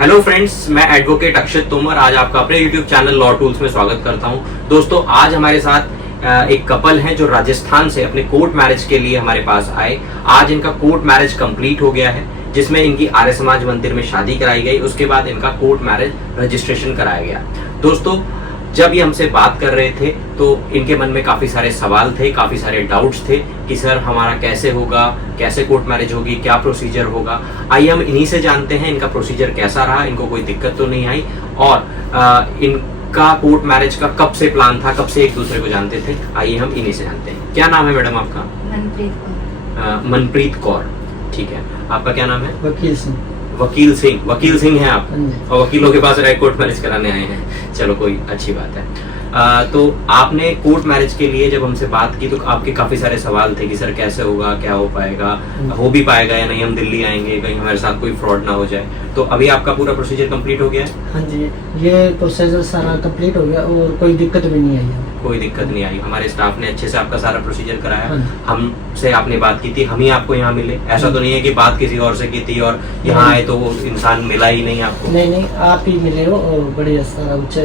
Hello friends, मैं advocate अक्षत तोमर आज आपका अपने यूट्यूब चैनल लॉ टूल्स में स्वागत करता हूं। दोस्तों, आज हमारे साथ एक कपल है जो राजस्थान से अपने कोर्ट मैरिज के लिए हमारे पास आए। आज इनका कोर्ट मैरिज कंप्लीट हो गया है, जिसमें इनकी आर्य समाज मंदिर में शादी कराई गई। उसके बाद इनका कोर्ट मैरिज रजिस्ट्रेशन कराया गया। दोस्तों, जब ये हमसे बात कर रहे थे तो इनके मन में काफी सारे सवाल थे, काफी सारे डाउट्स थे कि सर हमारा कैसे होगा, कैसे कोर्ट मैरिज होगी, क्या प्रोसीजर होगा। आइए हम इन्हीं से जानते हैं इनका प्रोसीजर कैसा रहा, इनको कोई दिक्कत तो नहीं आई, और इनका कोर्ट मैरिज का कब से प्लान था, कब से एक दूसरे को जानते थे। आइए हम इन्हीं से जानते हैं। क्या नाम है मैडम आपका? मनप्रीत कौर। मनप्रीत कौर, ठीक है। आपका क्या नाम है? वकील सिंह। वकील सिंह, वकील सिंह हैं आप, और वकीलों के पास कोर्ट मैरिज कराने आए हैं। चलो, कोई अच्छी बात है। तो आपने कोर्ट मैरिज के लिए जब हमसे बात की तो आपके काफी सारे सवाल थे कि सर कैसे होगा, क्या हो पाएगा, हो भी पाएगा या नहीं, हम दिल्ली आएंगे, कहीं हमारे साथ कोई फ्रॉड ना हो जाए। तो अभी आपका पूरा प्रोसीजर कंप्लीट हो गया है? हाँ जी, ये प्रोसीजर सारा कंप्लीट हो गया और कोई दिक्कत भी नहीं आई। कोई दिक्कत नहीं आई। हमारे स्टाफ ने अच्छे से आपका सारा प्रोसीजर कराया। हाँ। हमसे आपने बात की थी, हम ही आपको यहाँ मिले। ऐसा तो नहीं है कि बात किसी और से की थी और यहाँ आए तो वो इंसान मिला ही नहीं आपको? नहीं नहीं, आप ही मिले हो और बढ़िया सारा कुछ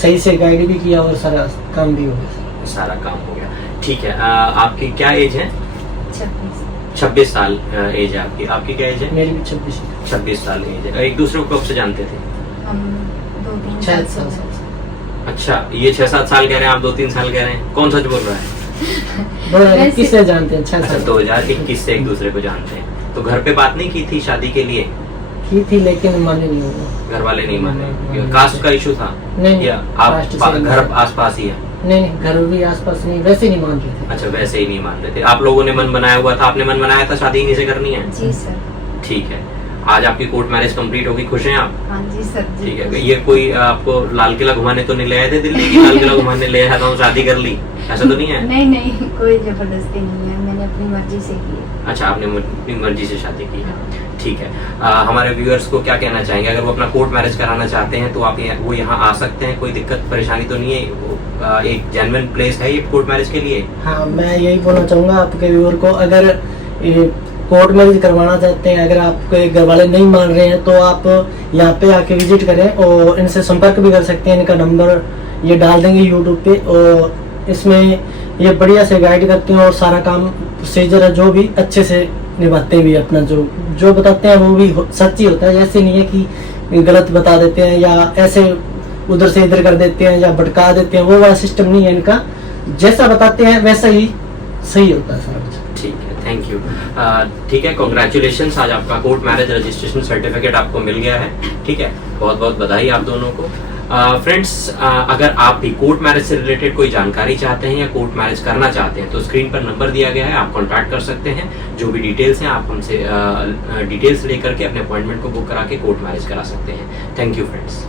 सही से गाइड भी किया और सारा काम भी हो गया। सारा काम हो गया, ठीक है। आपकी क्या एज है? 26 साल एज है आपकी। आपकी क्या एज है? मेरी भी 26 साल एज है। एक दूसरे को कब से जानते थे? हम 2-3 छह साल साल। अच्छा, ये 6-7 साल कह रहे हैं, आप 2-3 साल कह रहे हैं। कौन सच बोल रहा है? 2021 से जानते हैं। 6 अच्छा, साल 2021 से एक दूसरे को जानते हैं। तो घर पे बात नहीं की थी शादी के लिए? की थी, लेकिन माने नहीं हुआ। घर वाले नहीं माने? नहीं। कास्ट का इशू था? नहीं, या आप कास्ट से घर आसपास ही है? नहीं, घर भी आसपास नहीं, वैसे नहीं मान रहे थे। अच्छा, वैसे ही नहीं मान रहे थे। आप लोगों ने मन बनाया हुआ था, आपने मन बनाया था शादी इन्हीं से करनी है? जी सर। ठीक है। आज आपकी कोर्ट मैरिज कंप्लीट होगी, खुश हैं आप? हाँ जी सर। ठीक है। ये कोई आपको लाल किला घुमाने तो नहीं ले आए थे दिल्ली की? लाल किला घुमाने ले आया था, शादी कर ली, ऐसा तो नहीं है? नहीं, कोई जबरदस्ती नहीं है, मैंने अपनी मर्जी से की है। अच्छा, आपने अपनी मर्जी से शादी की है, ठीक है। हमारे व्यूअर्स को क्या कहना चाहेंगे? अगर वो अपना कोर्ट मैरिज कराना चाहते हैं तो आप वो यहाँ आ सकते हैं, कोई दिक्कत परेशानी तो नहीं है? एक जेन्युइन प्लेस है ये कोर्ट मैरिज के लिए? हाँ, मैं यही बोलना चाहूँगा आपके व्यूअर को, अगर कोर्ट मैरिज करवाना चाहते हैं, अगर आपके घर वाले नहीं मान रहे हैं तो आप यहाँ पे आके विजिट करें और इनसे संपर्क भी कर सकते हैं। इनका नंबर ये डाल देंगे यूट्यूब पे, और इसमें ये बढ़िया से गाइड करते हैं और सारा काम प्रोसीजर है जो भी अच्छे से निभाते भी। अपना जो बताते हैं वो भी सच ही होता है। ऐसे नहीं है कि गलत बता देते हैं या ऐसे उधर से इधर कर देते हैं या भटका देते हैं, वो वाला सिस्टम नहीं है इनका। जैसा बताते हैं वैसा ही सही होता है सारा कुछ। ठीक है, थैंक यू। ठीक है, कॉन्ग्रेचुलेशंस, आज आपका कोर्ट मैरिज रजिस्ट्रेशन सर्टिफिकेट आपको मिल गया है। ठीक है, बहुत बहुत बधाई आप दोनों को। फ्रेंड्स, अगर आप भी कोर्ट मैरिज से रिलेटेड कोई जानकारी चाहते हैं या कोर्ट मैरिज करना चाहते हैं तो स्क्रीन पर नंबर दिया गया है, आप कॉन्टैक्ट कर सकते हैं। जो भी डिटेल्स हैं आप हमसे डिटेल्स लेकर के अपने अपॉइंटमेंट को बुक करा के कोर्ट मैरिज करा सकते हैं। Thank you friends.